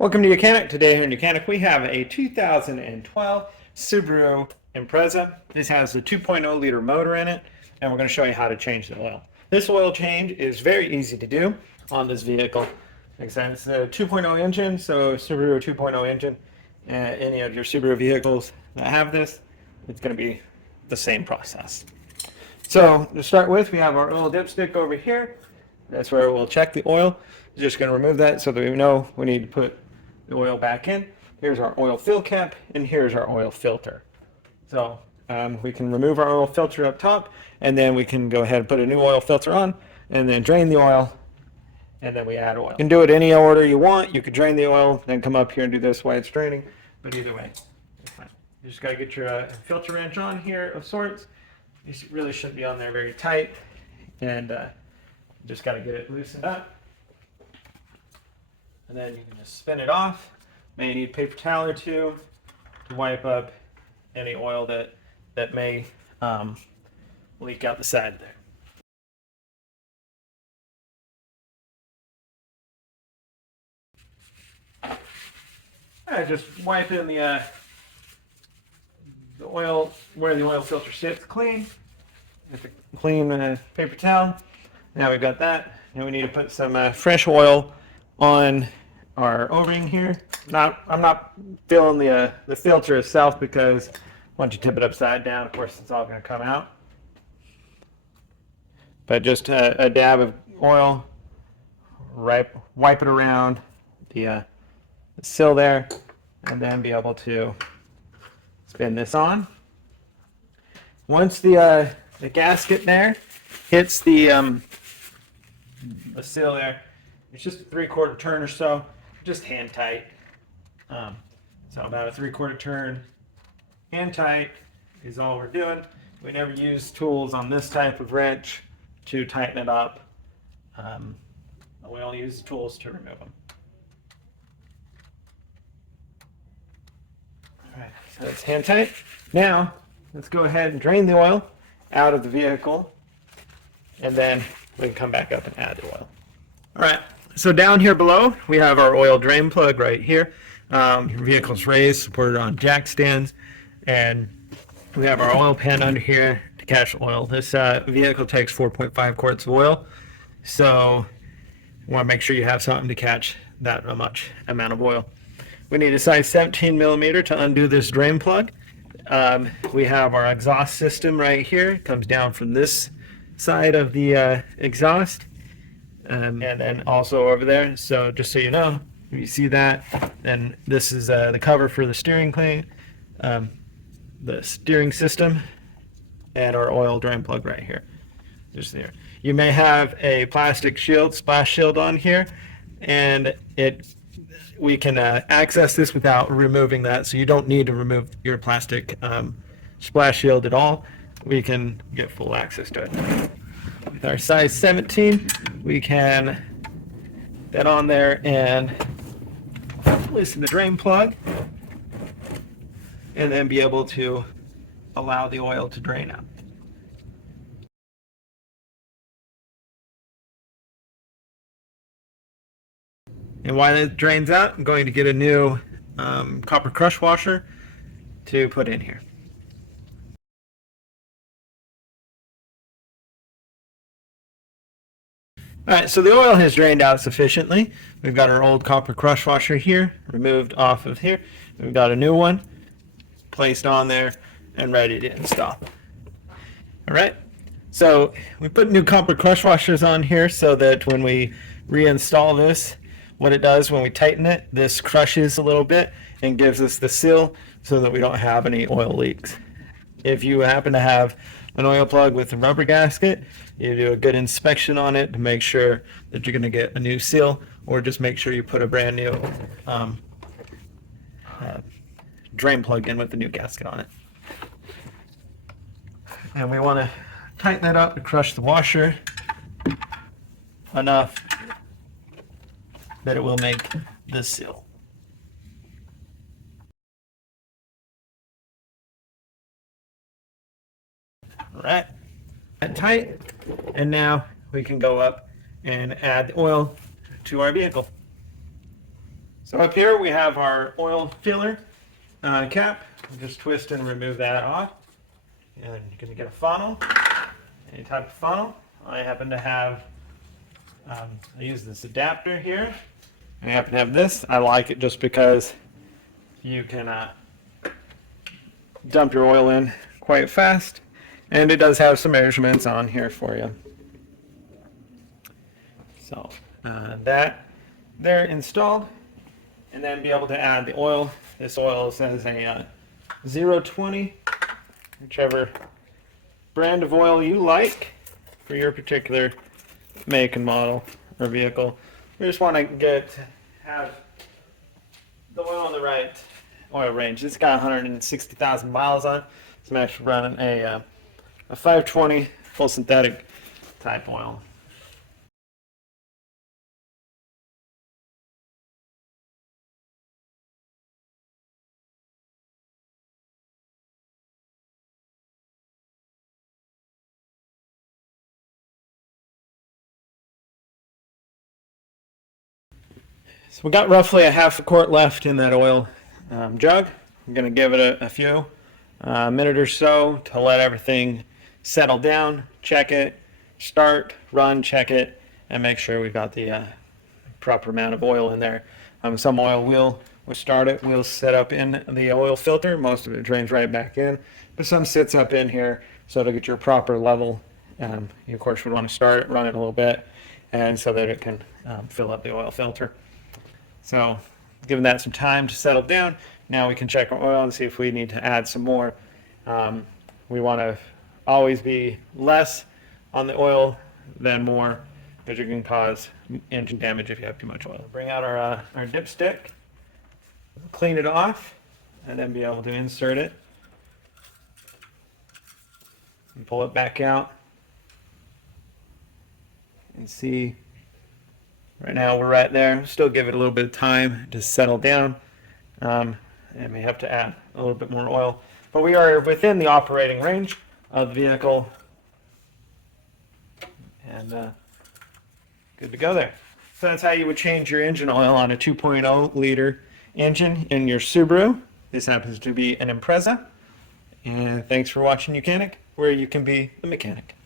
Welcome to YOUCANIC. Today here in YOUCANIC we have a 2012 Subaru Impreza. This has a 2.0 liter motor in it, and we're going to show you how to change the oil. This oil change is very easy to do on this vehicle. Like I said, it's a 2.0 engine, so Subaru 2.0 engine. Any of your Subaru vehicles that have this, it's going to be the same process. So to start with, we have our oil dipstick over here. That's where we'll check the oil. Just going to remove that so that we know we need to put the oil back in. Here's our oil fill cap, and here's our oil filter. So we can remove our oil filter up top, and then we can go ahead and put a new oil filter on, and then drain the oil, and then we add oil. You can do it any order you want. You could drain the oil, then come up here and do this while it's draining, but either way, it's fine. You just got to get your filter wrench on here of sorts. You really should be on there very tight, and just got to get it loosened up. And then you can just spin it off. May need a paper towel or two to wipe up any oil that may leak out the side there. Just wipe in the oil where the oil filter sits clean. With a clean paper towel. Now we've got that, and we need to put some fresh oil on our O-ring here. I'm not filling the filter itself, because once you tip it upside down, of course, it's all going to come out. But just a dab of oil, wipe it around the sill there, and then be able to spin this on. Once the gasket there hits the sill there, it's just a 3/4 turn or so, just hand tight. So about a 3/4 turn, hand tight is all we're doing. We never use tools on this type of wrench to tighten it up. We only use the tools to remove them. All right, so it's hand tight. Now let's go ahead and drain the oil out of the vehicle, and then we can come back up and add the oil. All right, so down here below, we have our oil drain plug right here. Your vehicle's raised, supported on jack stands, and we have our oil pan under here to catch oil. This vehicle takes 4.5 quarts of oil, so you want to make sure you have something to catch that much amount of oil. We need a size 17 millimeter to undo this drain plug. We have our exhaust system right here. It comes down from this side of the exhaust. And then also over there. So just so you know, if you see that, then this is the cover for the steering clean, the steering system, and our oil drain plug right here. Just there. You may have a plastic shield, splash shield on here, and we can access this without removing that. So you don't need to remove your plastic splash shield at all. We can get full access to it. With our size 17, we can get on there and loosen the drain plug, and then be able to allow the oil to drain out. And while it drains out, I'm going to get a new copper crush washer to put in here. All right, so the oil has drained out sufficiently. We've got our old copper crush washer here, removed off of here. We've got a new one placed on there and ready to install. All right, so we put new copper crush washers on here so that when we reinstall this, what it does when we tighten it, this crushes a little bit and gives us the seal so that we don't have any oil leaks. If you happen to have an oil plug with a rubber gasket, you do a good inspection on it to make sure that you're going to get a new seal, or just make sure you put a brand new drain plug in with the new gasket on it. And we want to tighten that up and crush the washer enough that it will make this seal. All right, tight, and now we can go up and add oil to our vehicle. So up here we have our oil filler cap. Just twist and remove that off. And you're going to get a funnel, any type of funnel. I happen to have, I use this adapter here. I happen to have this. I like it just because you can dump your oil in quite fast. And it does have some measurements on here for you. So that they're installed. And then be able to add the oil. This oil says a 020, whichever brand of oil you like for your particular make and model or vehicle. We just want to have the oil on the right oil range. It's got 160,000 miles on it, so I'm actually running a 520 full synthetic type oil. So we got roughly a half a quart left in that oil jug. I'm going to give it a few minute or so to let everything settle down, check it, start, run, check it, and make sure we've got the proper amount of oil in there. Some oil will start it, will set up in the oil filter. Most of it drains right back in, but some sits up in here, so to get your proper level, you of course would want to start it, run it a little bit, and so that it can fill up the oil filter. So giving that some time to settle down, now we can check our oil and see if we need to add some more. We want to always be less on the oil than more, because you can cause engine damage if you have too much oil. Bring out our dipstick, clean it off, and then be able to insert it and pull it back out. And see, right now we're right there. Still give it a little bit of time to settle down, and we have to add a little bit more oil. But we are within the operating range of the vehicle, and good to go there. So that's how you would change your engine oil on a 2.0 liter engine in your Subaru. This happens to be an Impreza. And thanks for watching YOUCANIC, where you can be the mechanic.